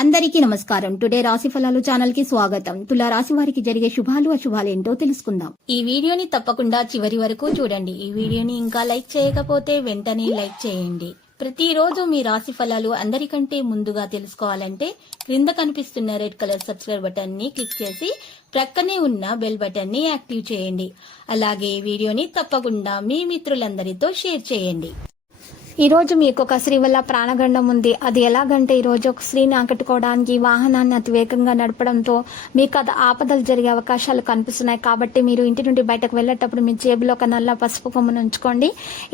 అందరికీ నమస్కారం. టుడే రాశి ఫలాలు ఛానల్ కి స్వాగతం. తులా రాశి వారికి జరిగే శుభాలు అశుభాలు ఏంటో తెలుసుకుందాం. ఈ వీడియోని తప్పకుండా చివరి వరకు చూడండి. ఈ వీడియోని ఇంకా లైక్ చేయకపోతే వెంటనే లైక్ చేయండి. ప్రతిరోజు మీ రాశి ఫలాలు అందరికంటే ముందుగా తెలుసుకోవాలంటే క్రింద కనిపిస్తున్న రెడ్ కలర్ సబ్స్క్రైబ్ బటన్ ని క్లిక్ చేసి ప్రక్కనే ఉన్న బెల్ బటన్ ని యాక్టివ్ చేయండి. అలాగే ఈ వీడియోని తప్పకుండా మీ మిత్రులందరితో షేర్ చేయండి. ఈ రోజు మీకు ఒక స్త్రీ వల్ల ప్రాణగండం ఉంది. అది ఎలాగంటే ఈ రోజు ఒక స్త్రీని ఆకట్టుకోవడానికి వాహనాన్ని అతి వేగంగా నడపడంతో మీకు ఆపదలు జరిగే అవకాశాలు కనిపిస్తున్నాయి. కాబట్టి మీరు ఇంటి నుండి బయటకు వెళ్ళేటప్పుడు మీ జేబులో ఒక నల్ల పసుపు కొమ్మును ఉంచుకోండి.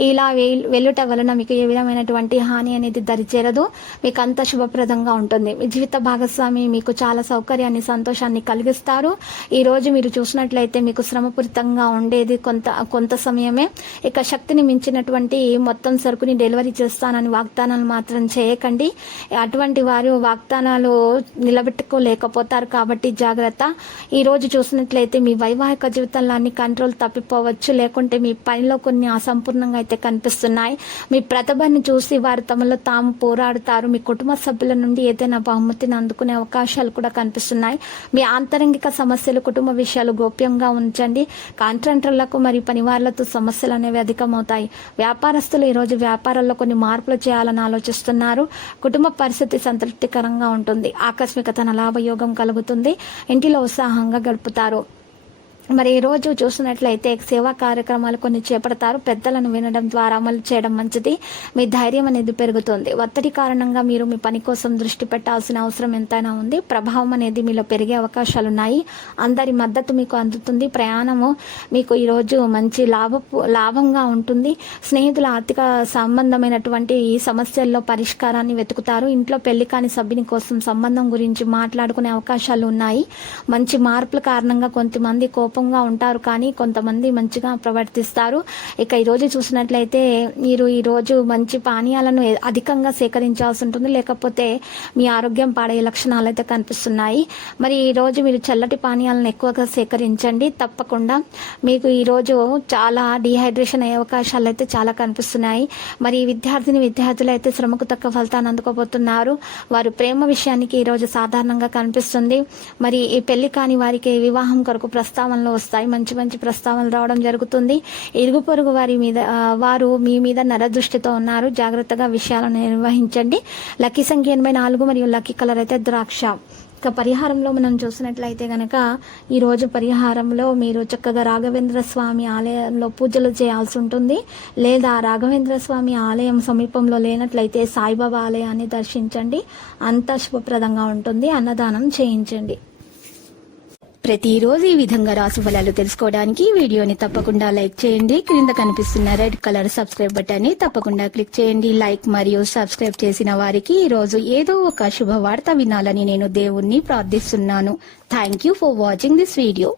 ఇలా వెళ్ళుట వలన మీకు ఏ విధమైనటువంటి హాని అనేది దరిచేరదు. మీకు అంత శుభప్రదంగా ఉంటుంది. మీ జీవిత భాగస్వామి మీకు చాలా సౌకర్యాన్ని సంతోషాన్ని కలిగిస్తారు. ఈ రోజు మీరు చూసినట్లయితే మీకు శ్రమపూరితంగా ఉండేది కొంత సమయమే. ఇక శక్తిని మించినటువంటి మొత్తం సరుకుని డెలివరీ చేస్తానని వాగ్దానాలు మాత్రం చేయకండి. అటువంటి వారు వాగ్దానాలు నిలబెట్టుకోలేకపోతారు. కాబట్టి జాగ్రత్త. ఈ రోజు చూసినట్లయితే మీ వైవాహిక జీవితంలో అన్ని కంట్రోల్ తప్పిపోవచ్చు. లేకుంటే మీ పనిలో కొన్ని అసంపూర్ణంగా అయితే కనిపిస్తున్నాయి. మీ ప్రతిభను చూసి వారు తమలో తాము పోరాడుతారు. మీ కుటుంబ సభ్యుల నుండి ఏదైనా బహుమతిని అందుకునే అవకాశాలు కూడా కనిపిస్తున్నాయి. మీ ఆంతరంగిక సమస్యలు, కుటుంబ విషయాలు గోప్యంగా ఉంచండి. కాంట్రాక్టర్లకు మరియు పనివారులతో సమస్యలు అనేవి అధికమవుతాయి. వ్యాపారస్తులు ఈ రోజు వ్యాపారాల్లో కొన్ని మార్పులు చేయాలని ఆలోచిస్తున్నారు. కుటుంబ పరిస్థితి సంతృప్తికరంగా ఉంటుంది. ఆకస్మిక ధన లాభయోగం కలుగుతుంది. ఇంటిలో ఉత్సాహంగా గడుపుతారు. మరి ఈ రోజు చూసినట్లయితే సేవా కార్యక్రమాలు కొన్ని చేపడతారు. పెద్దలను వినడం ద్వారా అమలు చేయడం మంచిది. మీ ధైర్యం అనేది పెరుగుతుంది. ఒత్తిడి కారణంగా మీరు మీ పని కోసం దృష్టి పెట్టాల్సిన అవసరం ఎంతైనా ఉంది. ప్రభావం అనేది మీలో పెరిగే అవకాశాలు ఉన్నాయి. అందరి మద్దతు మీకు అందుతుంది. ప్రయాణము మీకు ఈరోజు మంచి లాభంగా ఉంటుంది. స్నేహితుల ఆర్థిక సంబంధమైనటువంటి ఈ సమస్యల్లో పరిష్కారాన్ని వెతుకుతారు. ఇంట్లో పెళ్లి కాని సభ్యుని కోసం సంబంధం గురించి మాట్లాడుకునే అవకాశాలు ఉన్నాయి. మంచి మార్పుల కారణంగా కొంతమంది కోపంగా ఉంటారు, కానీ కొంతమంది మంచిగా ప్రవర్తిస్తారు. ఇక ఈ రోజు చూసినట్లయితే మీరు ఈ రోజు మంచి పానీయాలను అధికంగా సేకరించాల్సి ఉంటుంది. లేకపోతే మీ ఆరోగ్యం పాడయ్యే లక్షణాలు అయితే కనిపిస్తున్నాయి. మరి ఈ రోజు మీరు చల్లటి పానీయాలను ఎక్కువగా సేకరించండి. తప్పకుండా మీకు ఈ రోజు చాలా డిహైడ్రేషన్ అయ్యే అవకాశాలు అయితే చాలా కనిపిస్తున్నాయి. మరి విద్యార్థులు అయితే శ్రమకు తక్క ఫలితాన్ని అందుకోబోతున్నారు. వారు ప్రేమ విషయానికి ఈ రోజు సాధారణంగా కనిపిస్తుంది. మరి ఈ పెళ్లి కాని వారికి వివాహం కొరకు ప్రస్తావనలు వస్తాయి. మంచి మంచి ప్రస్తావనలు రావడం జరుగుతుంది. ఇరుగు పొరుగు వారు మీ మీద నరదృష్టితో ఉన్నారు. జాగ్రత్తగా విషయాలను నిర్వహించండి. లక్కీ సంఖ్య 84 మరియు లక్కీ కలర్ అయితే ద్రాక్ష. ఇక పరిహారంలో మనం చూసినట్లయితే గనక ఈ రోజు పరిహారంలో మీరు చక్కగా రాఘవేంద్ర స్వామి ఆలయంలో పూజలు చేయాల్సి ఉంటుంది. లేదా రాఘవేంద్ర స్వామి ఆలయం సమీపంలో లేనట్లయితే సాయిబాబా ఆలయాన్ని దర్శించండి. అంతా శుభప్రదంగా ఉంటుంది. అన్నదానం చేయించండి. ప్రతిరోజు ఈ విధంగా రాశి ఫలాలు తెలుసుకోవడానికి వీడియోని తప్పకుండా లైక్ చేయండి. క్రింద కనిపిస్తున్న రెడ్ కలర్ సబ్స్క్రైబ్ బటన్ ని తప్పకుండా క్లిక్ చేయండి. లైక్ మరియు సబ్స్క్రైబ్ చేసిన వారికి ఈ రోజు ఏదో ఒక శుభవార్త వినాలని నేను దేవుణ్ణి ప్రార్థిస్తున్నాను. Thank you for watching this video.